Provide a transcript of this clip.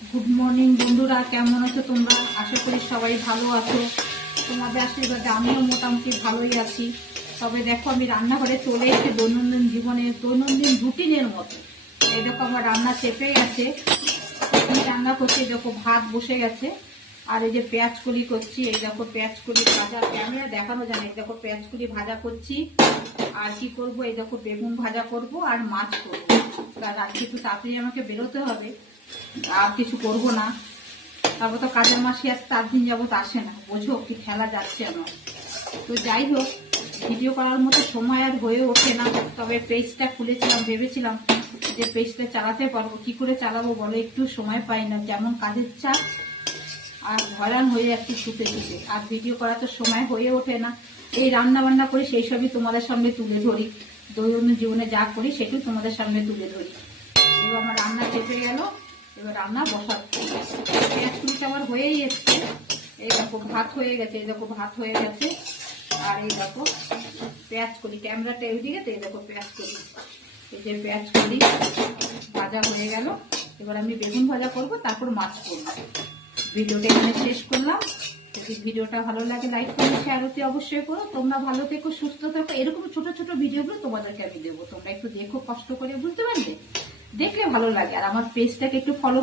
Good morning বন্ধুরা, কেমন আছো তোমরা? আশা করি সবাই ভালো আছো। তোমাদের আশীর্বাদে আমিও মোটামুটি ভালোই আছি। তবে দেখো, আমি রান্নাঘরে চলে এসেছি দৈনন্দিন জীবনের দৈনন্দিন রুটিনের মতো। এই দেখো আমার রান্না চেপে গেছে। কি রান্না করছি দেখো, ভাত বসে গেছে। আর এই যে পেঁয়াজ কলি করছি, এই দেখো পেঁয়াজ কলি ভাজা, ক্যামেরা দেখানো যায় না। এই দেখো পেঁয়াজ কলি ভাজা করছি। আর কি করব, এই দেখো বেগুন ভাজা করব আর মাছ করবো। আর আজকে একটু তাড়াতাড়ি আমাকে বেরোতে হবে, আর কিছু করব না। তারপর তো কাজের মাসি আজ 4 দিন যাবত আসে না, বোঝো কি খেলা যাচ্ছে আমার। তো যাই হোক, ভিডিও করার মতো সময় আর হয়ে ওঠে না। তবে পেজটা খুলেছিলাম, ভেবেছিলাম যে পেজটা চালাতে পারবো। কি করে চালাবো বলো, একটু সময় পাই না, যেমন কাজের চাপ আর হয়রান হয়ে যাচ্ছি ছুটে ছুটে। আর ভিডিও করার তো সময় হয়ে ওঠে না। এই রান্না বান্না করি, সেই সবই তোমাদের সামনে তুলে ধরি। দৈনন্দিন জীবনে যা করি সেটাই তোমাদের সামনে তুলে ধরি। এবার আমার রান্না চেপে গেল, এবার রান্না বসাচ্ছি। পেঁয়াজ কুড়িটা আমার হয়েই এসছে। এই দেখো ভাত হয়ে গেছে, এই দেখো ভাত হয়ে গেছে। আর এই দেখো পেঁয়াজ কলি, ক্যামেরাটা এইদিকে, তো এই দেখো পেঁয়াজ কলি। এই যে পেঁয়াজ কলি ভাজা হয়ে গেল। এবার আমি বেগুন ভাজা করব, তারপর মাছ করবো। ভিডিওটা এখানে শেষ করলাম। যদি ভিডিওটা ভালো লাগে লাইক করো, শেয়ার অতি অবশ্যই করো। তোমরা ভালো থেকো, সুস্থ থাকো। এরকম ছোট ছোট ভিডিওগুলো তোমাদেরকে আমি দেবো, তোমরা একটু দেখো, কষ্ট করে, বুঝতে পারলে? দেখলে ভালো লাগে। আর আমার পেজটাকে একটু ফলো